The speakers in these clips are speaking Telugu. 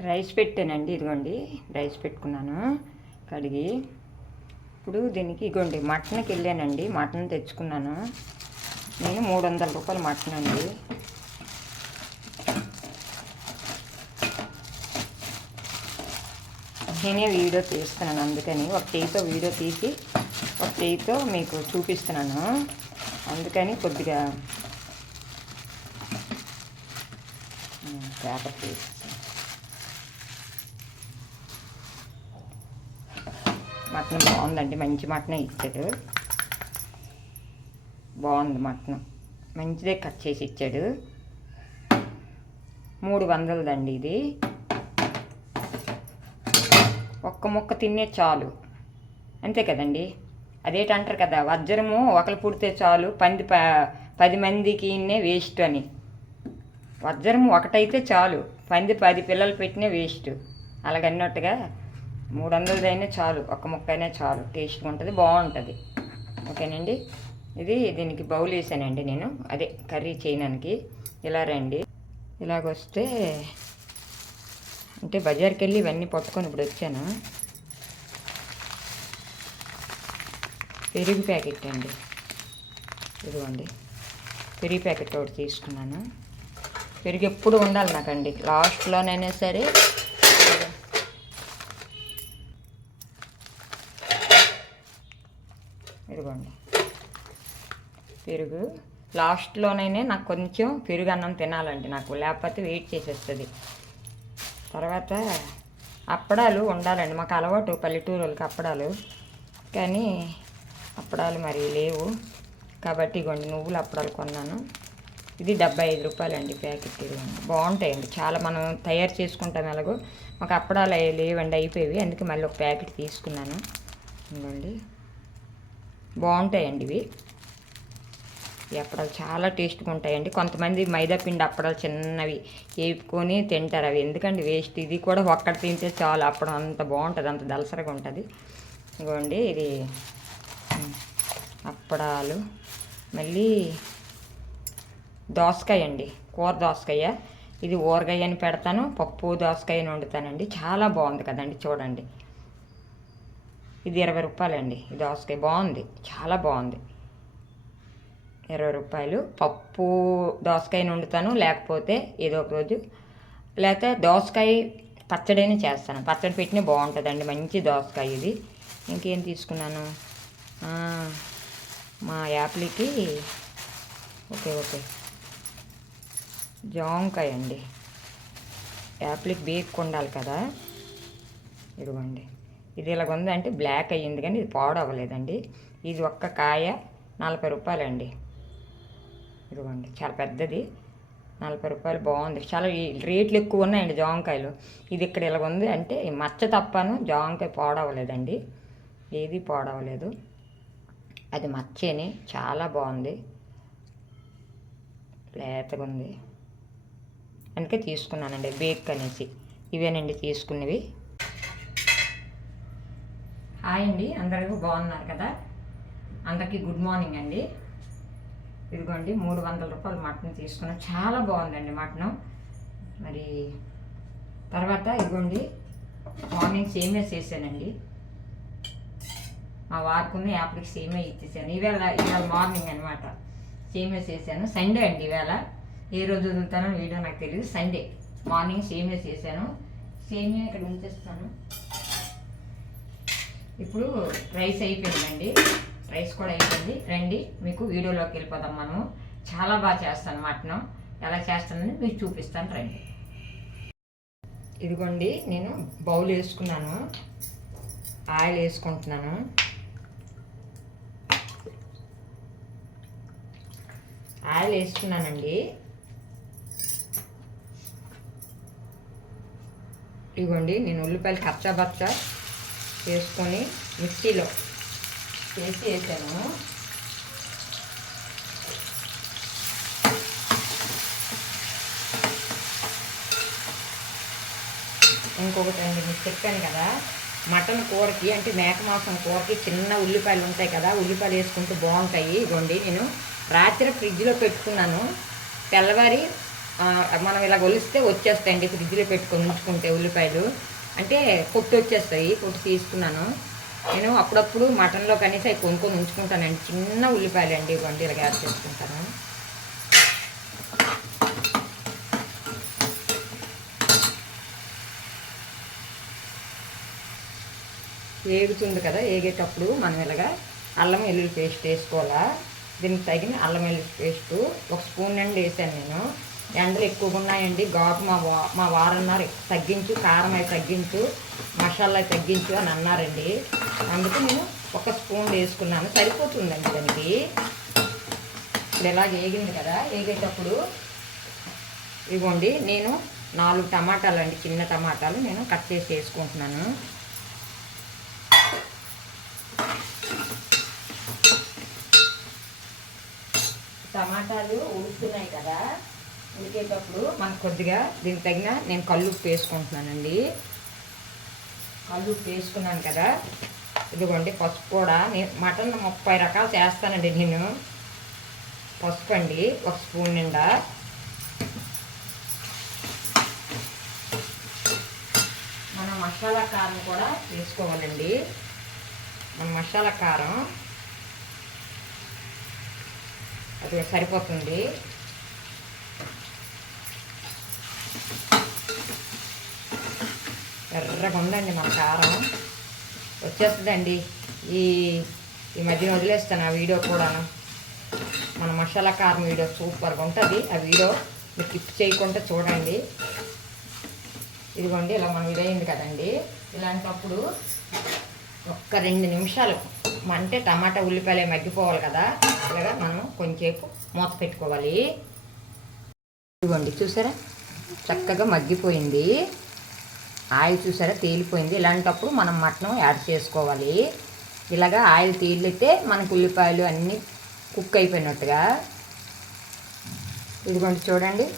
రైస్ పెట్టానండి ఇదిగోండి. రైస్ పెట్టుకున్నాను. కడిగి ఇప్పుడు దీనికి ఇదిగోండి మటన్కి వెళ్ళానండి. మటన్ తెచ్చుకున్నాను. నేను మూడు వందల రూపాయలు మటన్ అండి. నేనే వీడియో తీస్తున్నాను అందుకని ఒక చేయితో వీడియో తీసి ఒక చేయితో మీకు చూపిస్తున్నాను. అందుకని కొద్దిగా పేపర్ తీసి మటన్ బాగుందండి. మంచి మటనే ఇచ్చాడు. బాగుంది మటన్. మంచిదే కట్ చేసి ఇచ్చాడు. మూడు వందలదండి ఇది. ఒక్క ముక్క తినే చాలు. అంతే కదండి. అదేటంటారు కదా వజ్రము ఒకరు పుడితే చాలు పంది ప పది మందికి ఇన్నే వేస్ట్ అని. వజ్రము ఒకటైతే చాలు పంది పది పిల్లలు పెట్టినే వేస్ట్. అలాగన్నట్టుగా మూడు వందలదైనా చాలు ఒక ముక్క అయినా చాలు. టేస్ట్గా ఉంటుంది బాగుంటుంది ఓకేనండి? ఇది దీనికి బౌల్ వేసానండి నేను. అదే కర్రీ చేయడానికి. ఇలా రండి. ఇలాగొస్తే అంటే బజార్కి వెళ్ళి ఇవన్నీ పట్టుకొని ఇప్పుడు వచ్చాను? పెరుగు ప్యాకెట్ అండి. ఇదిగోండి. పెరుగు ప్యాకెట్ ఒకటి తీసుకున్నాను. పెరుగు ఎప్పుడు ఉండాలి నాకండి. లాస్ట్లోనైనా సరే ఇదిగోండి. పెరుగు. లాస్ట్లోనైనా నాకు కొంచెం పెరుగు అన్నం తినాలండి నాకు లేకపోతే వెయిట్ చేసేస్తుంది. తర్వాత అప్పడాలు ఉండాలండి మాకు అలవాటు పల్లెటూరులకి వాళ్ళకి అప్పడాలు. కానీ అప్పడాలు మరి లేవు. కాబట్టి ఇగోండి నువ్వులు అప్పడాలు కొన్నాను. ఇది డెబ్బై ఐదు రూపాయలండి ప్యాకెట్ ఇదిగోండి. బాగుంటాయండి. చాలా మనం తయారు చేసుకుంటాం ఎలాగో. మాకు అప్పడాలు లేవండి అయిపోయి అందుకే మళ్ళీ ఒక ప్యాకెట్ తీసుకున్నాను. ఇవ్వండి బాగుంటాయండి ఇవి. ఈ అప్పడాలు చాలా టేస్ట్గా ఉంటాయండి. కొంతమంది మైదా పిండి అప్పడాలు చిన్నవి వేపుకొని తింటారు అవి. ఎందుకండి వేస్ట్. ఇది కూడా ఒక్కటి తింటే చాలు. అప్పడం అంత బాగుంటుంది. అంత దలసరగా ఉంటుంది. ఇదిగోండి ఇది అప్పడాలు. మళ్ళీ దోసకాయ అండి. కూర దోసకాయ. ఇది ఊరగాయ అని పెడతాను. పప్పు దోసకాయ అని వండుతానండి. చాలా బాగుంది కదండి. చూడండి. ఇది ఇరవై రూపాయలండి. ఈ దోసకాయ బాగుంది. చాలా బాగుంది. ఇరవై రూపాయలు. పప్పు దోసకాయని వండుతాను. లేకపోతే ఏదో ఒక రోజు లేకపోతే దోసకాయ పచ్చడైనా చేస్తాను. పచ్చడి పెట్టిన బాగుంటుందండి. మంచి దోసకాయ ఇది. ఇంకేం తీసుకున్నాను? మా యాప్లీకి ఓకే ఓకే. జాంకాయ అండి యాప్లీకి బేక్ ఉండాలి కదా. ఇదిగోండి. ఇది ఇలాగ ఉందంటే బ్లాక్ అయ్యింది కానీ ఇది పాడు అవ్వలేదండి. ఇది ఒక్క కాయ నలభై రూపాయలండి. ఇదిగోండి చాలా పెద్దది. నలభై రూపాయలు బాగుంది. చాలా రేట్లు ఎక్కువ ఉన్నాయండి జామకాయలు ఇది ఇక్కడ ఇలా ఉంది అంటే మచ్చ తప్పను జామకాయ పాడవలేదండి ఏది పాడవలేదు అది మచ్చేని చాలా బాగుంది. లేతగా ఉంది. అందుకే తీసుకున్నానండి బేక్ అనేసి. ఇవేనండి తీసుకున్నవి. హాయ్ అండి అందరూ బాగున్నారు కదా? అందరికీ గుడ్ మార్నింగ్ అండి. ఇదిగోండి మూడు వందల రూపాయలు మటన్ తీసుకున్నాం. చాలా బాగుందండి మటన్. మరి తర్వాత ఇదిగోండి మార్నింగ్ సేమే చేశానండి. మా వారికి యాప్కి సేమే ఇచ్చేసాను. ఈవేళ ఈవేళ మార్నింగ్ అనమాట సేమే చేశాను. సండే అండి ఈవేళ ఏ రోజు వదులుతానో వీడియో నాకు తెలియదు సండే మార్నింగ్ సేమే చేశాను. సేమే ఇక్కడ ఉంచేస్తాను. ఇప్పుడు రైస్ అయిపోయిందండి. రైస్ కూడా అయిపోయింది. రండి మీకు వీడియోలోకి వెళ్ళిపోదాం మనము. చాలా బాగా చేస్తాను మటన్. ఎలా చేస్తానని మీకు చూపిస్తాను రండి. ఇదిగోండి నేను బౌల్ వేసుకున్నాను. ఆయిల్ వేసుకుంటున్నాను. ఆయిల్ వేసుకున్నానండి. ఇదిగోండి నేను ఉల్లిపాయలు కచ్చా బచ్చా వేసుకొని మిక్సీలో వేసి వేసాను. ఇంకొకటి అండి మీకు చెప్పాను కదా మటన్ కూరకి అంటే మేక మాంసం కూరకి చిన్న ఉల్లిపాయలు ఉంటాయి కదా ఉల్లిపాయలు వేసుకుంటే బాగుంటాయి. ఇగోండి నేను రాత్రి ఫ్రిడ్జ్లో పెట్టుకున్నాను. తెల్లవారి మనం ఇలా ఒలిస్తే వచ్చేస్తాయండి ఫ్రిడ్జ్లో పెట్టుకొని ఉంచుకుంటే ఉల్లిపాయలు. అంటే పొట్టు వచ్చేస్తాయి పొట్టు తీసుకున్నాను. నేను అప్పుడప్పుడు మటన్లో కనీసం అవి కొనుక్కొని ఉంచుకుంటానండి చిన్న ఉల్లిపాయలు అండి ఇవ్వండి ఇలా యాడ్ చేసుకుంటాను. వేగుతుంది కదా వేగేటప్పుడు మనం ఇలాగా అల్లం వెల్లుల్లి పేస్ట్ వేసుకోవాలా? దీనికి తగిన అల్లం వెల్లుల్లి పేస్ట్. ఒక స్పూన్ నుండి వేసాను నేను. ఎండలు ఎక్కువగా ఉన్నాయండి. గాపు మా వా మా వారన్నారు తగ్గించు కారం అవి తగ్గించు మసాలా అవి తగ్గించు అని అన్నారండి. అందుకు నేను ఒక స్పూన్ వేసుకున్నాను. సరిపోతుందండి దానికి. ఇప్పుడు ఇలా వేగింది కదా వేగేటప్పుడు ఇవ్వండి. నేను నాలుగు టమాటాలు అండి చిన్న టమాటాలు నేను కట్ చేసి వేసుకుంటున్నాను. టమాటాలు ఉడుకుతున్నాయి కదా. ఉడికేటప్పుడు మనకు కొద్దిగా దీనికి తగిన నేను కల్లుప్పు వేసుకుంటున్నానండి. కల్లుప్పు వేసుకున్నాను కదా. ఇదిగోండి పసుపు కూడా నేను మటన్ ముప్పై రకాలు చేస్తానండి నేను. పసుపు అండి ఒక స్పూన్ నిండా. మన మసాలా కారం కూడా వేసుకోవాలండి. మన మసాలా కారం. అది సరిపోతుంది. ఎర్రగా ఉందండి మన కారం. వచ్చేస్తుందండి. ఈ ఈ మధ్యన వదిలేస్తాను ఆ వీడియో కూడాను మన మసాలా కారం వీడియో సూపర్గా ఉంటుంది. ఆ వీడియో మీరు క్లిక్ చేయకుండా చూడండి. ఇదిగోండి ఇలా మనం ఇదైంది కదండి. ఇలాంటప్పుడు ఒక్క రెండు నిమిషాలు అంటే టమాటా ఉల్లిపాయలు మగ్గిపోవాలి కదా. ఇలాగా మనం కొంచెంసేపు మూత పెట్టుకోవాలి. ఇదిగోండి చూసారా? చక్కగా మగ్గిపోయింది. ఆయిల్ చూసారా? తేలిపోయింది. ఇలాంటప్పుడు మనం మటన్ యాడ్ చేసుకోవాలి. ఇలాగా ఆయిల్ తేలితే మనకు ఉల్లిపాయలు అన్నీ కుక్ అయిపోయినట్టుగా. ఇదిగోండి చూడండి.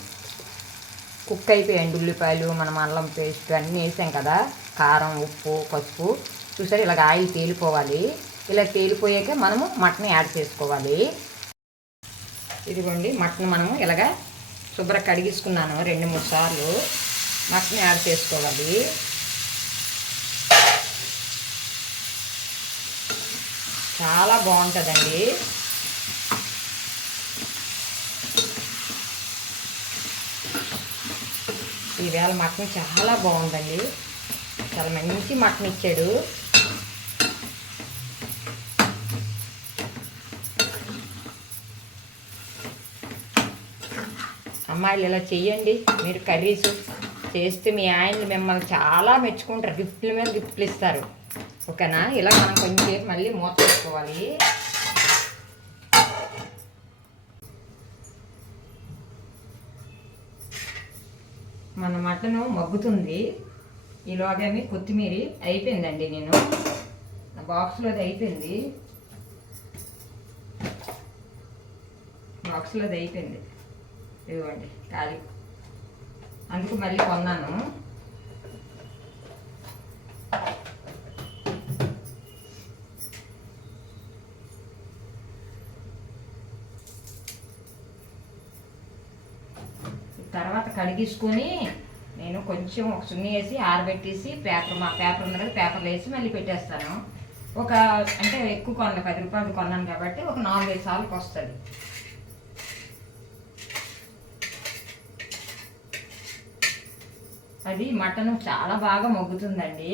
కుక్ అయిపోయాయండి ఉల్లిపాయలు. మనం అల్లం పేస్ట్ అన్నీ వేసాం కదా. కారం ఉప్పు పసుపు. చూసారు? ఇలాగ ఆయిల్ తేలిపోవాలి. ఇలా తేలిపోయాక మనము మటన్ యాడ్ చేసుకోవాలి. ఇదిగోండి. మటన్ మనము ఇలాగ శుభ్ర కడిగించుకున్నాను రెండు మూడు సార్లు. మటన్ యాడ్ చేసుకోవాలి. చాలా బాగుంటుందండి. ఈవేళ మటన్ చాలా బాగుందండి. చాలా మంచి మటన్ ఇచ్చాడు. అమ్మాయిలు ఇలా చెయ్యండి. మీరు కర్రీస్. చేస్తే మీ ఆయన మిమ్మల్ని చాలా మెచ్చుకుంటారు. గిఫ్ట్ల మీద గిఫ్ట్లు ఇస్తారు. ఓకేనా? ఇలా మనం కొంచెం మళ్ళీ మూత వేసుకోవాలి మన మటను మగ్గుతుంది. ఈలోగానే కొత్తిమీర అయిపోయిందండి నేను. బాక్స్లో బాక్స్లోది అయిపోయింది. బాక్స్లోది అయిపోయింది. ఇదిగోండి ఖాళీ అందుకు మళ్ళీ కొన్నాను. తర్వాత కడిగించుకొని నేను కొంచెం ఒక సున్ని వేసి ఆరబెట్టేసి పేపర్ మా పేపర్ ఉంది కదా పేపర్లో వేసి మళ్ళీ పెట్టేస్తాను. ఒక అంటే ఎక్కువ కొన్నాను పది రూపాయలు కొన్నాను కాబట్టి ఒక నాలుగైదు సార్లకు వస్తుంది. అది మటన్ చాలా బాగా మగ్గుతుందండి.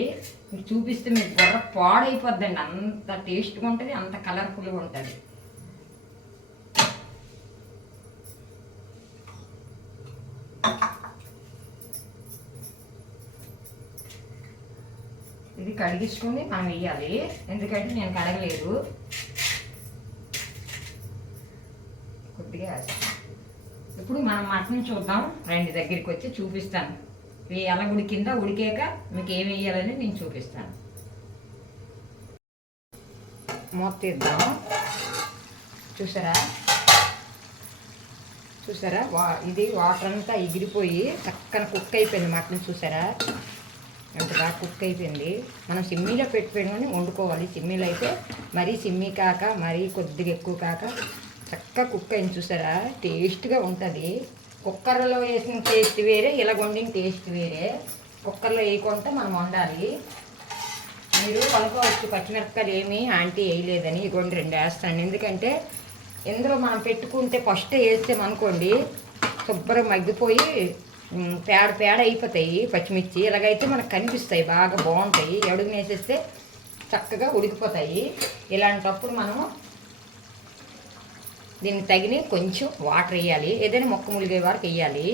మీరు చూపిస్తే మీకు బుర్ర పాడైపోద్దండి. అంత టేస్ట్గా ఉంటుంది అంత కలర్ఫుల్గా ఉంటుంది. ఇది కడిగించుకొని మనం వేయాలి. ఎందుకంటే నేను కడగలేదు. కొద్దిగా ఇప్పుడు మనం మటన్ చూద్దాం. రెండు దగ్గరికి వచ్చి చూపిస్తాను. ఎలా ఉడికిందా ఉడికాక మీకు ఏమి వేయాలని నేను చూపిస్తాను. మూత తీద్దాం. చూసారా? చూసారా? వా ఇది వాటర్ అంతా ఎగిరిపోయి చక్కన కుక్ అయిపోయింది మటన్ చూసారా? ఎంత బాగా కుక్ అయిపోయింది. మనం సిమ్మీలో పెట్టుకొని వండుకోవాలి. సిమ్మీలో అయితే మరీ సిమ్మీ కాక మరీ కొద్దిగా ఎక్కువ కాక చక్కగా కుక్ అయింది చూసారా? టేస్ట్గా ఉంటుంది. కుక్కర్లో వేసిన టేస్ట్ వేరే ఇలా వండిన టేస్ట్ వేరే. కుక్కర్లో వేయకుండా మనం వండాలి. మీరు కొనుక్కోవచ్చు పచ్చిమిరపకాయలు ఏమీ ఆంటీ వేయలేదని. ఇగోండి రెండు వేస్తాను. ఎందుకంటే ఇందులో మనం పెట్టుకుంటే ఫస్ట్ వేస్తామనుకోండి శుభ్రం మగ్గిపోయి పేడ పేడ అయిపోతాయి పచ్చిమిర్చి. ఇలాగైతే మనకు కనిపిస్తాయి బాగా బాగుంటాయి. అడుగున వేసేస్తే చక్కగా ఉడికిపోతాయి. ఇలాంటప్పుడు మనము దీనికి తగిన కొంచెం వాటర్ వేయాలి. ఏదైనా మొక్క ములిగే వరకు వేయాలి.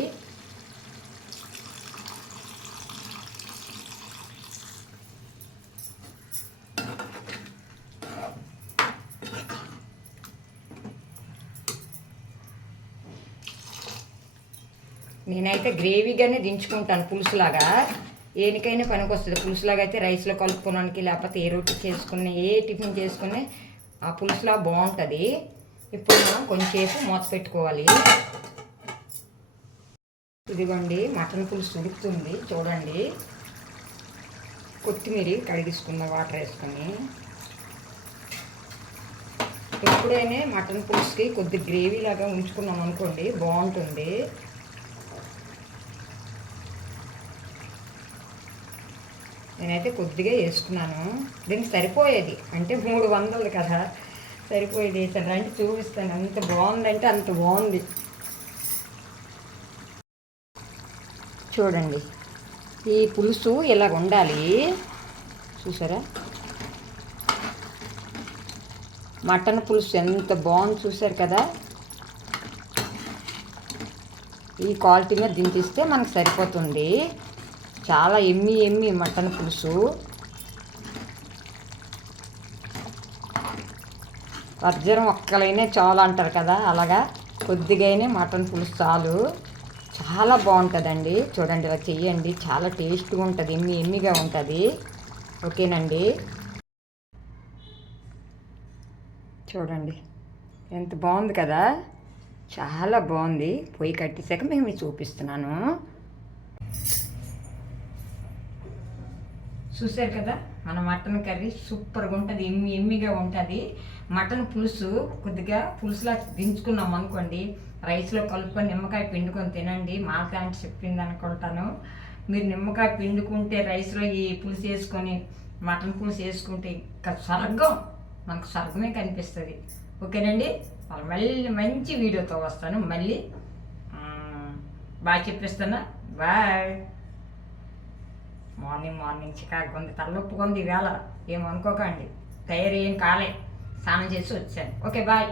నేనైతే గ్రేవీగానే దించుకుంటాను పులుసులాగా. ఏనికైనా పనికి వస్తుంది. పులుసులాగా అయితే రైస్లో కలుపుకోవడానికి లేకపోతే ఏ రొట్టి చేసుకుని ఏ టిఫిన్ చేసుకుని ఆ పులుసులా బాగుంటుంది. ఇప్పుడు మనం కొంచెంసేపు మూత పెట్టుకోవాలి. ఇదిగోండి మటన్ పులుసు ఉడుకుతుంది. చూడండి. కొత్తిమీర కడిగిసుకున్న వాటర్ వేసుకొని. ఎప్పుడైనా మటన్ పులుసుకి కొద్ది గ్రేవీ లాగా ఉంచుకున్నాం అనుకోండి బాగుంటుంది. నేనైతే కొద్దిగా వేసుకున్నాను. దీనికి సరిపోయేది. అంటే మూడు వందలు కదా. సరిపోయేది. రండి చూపిస్తాను. అంత బాగుందంటే అంత బాగుంది. చూడండి. ఈ పులుసు ఇలాగ ఉండాలి. చూసారా? మటన్ పులుసు ఎంత బాగుంది చూసారు కదా? ఈ క్వాలిటీ మీద దించిస్తే మనకు సరిపోతుంది. చాలా ఎమ్మి ఎమ్మి మటన్ పులుసు. వజ్రం ఒక్కలైనా చాలు అంటారు కదా అలాగా? కొద్దిగానే మటన్ పులుసు చాలు. చాలా బాగుంటుందండి. చూడండి ఇలా చెయ్యండి. చాలా టేస్ట్గా ఉంటుంది ఎమ్మి ఎమ్మిగా ఉంటుంది. ఓకేనండి? చూడండి ఎంత బాగుంది కదా? చాలా బాగుంది. పొయ్యి కట్టేసాక మేము చూపిస్తున్నాను. చూసారు కదా? మన మటన్ కర్రీ సూపర్గా ఉంటుంది ఎమ్మి ఎమ్మిగా ఉంటుంది. మటన్ పులుసు కొద్దిగా పులుసులా దించుకున్నాం అనుకోండి. రైస్లో కలుపుకొని నిమ్మకాయ పిండుకొని తినండి. మా ప్లాంట్ చెప్పింది అనుకుంటాను. మీరు నిమ్మకాయ పిండుకుంటే రైస్లో ఈ పులుసు వేసుకొని మటన్ పులుసు వేసుకుంటే ఇంకా స్వర్గం. మనకు స్వర్గమే కనిపిస్తుంది. ఓకేనండి? మళ్ళీ మంచి వీడియోతో వస్తాను. మళ్ళీ బాగా చెప్పిస్తాను బాయ్. మార్నింగ్ మార్నింగ్ చికాకు ఉంది తలనొప్పి ఉంది ఈవేళ ఏమనుకోకండి తయారు ఏం కాలే. స్నానం చేసి వచ్చాను. Okay bye.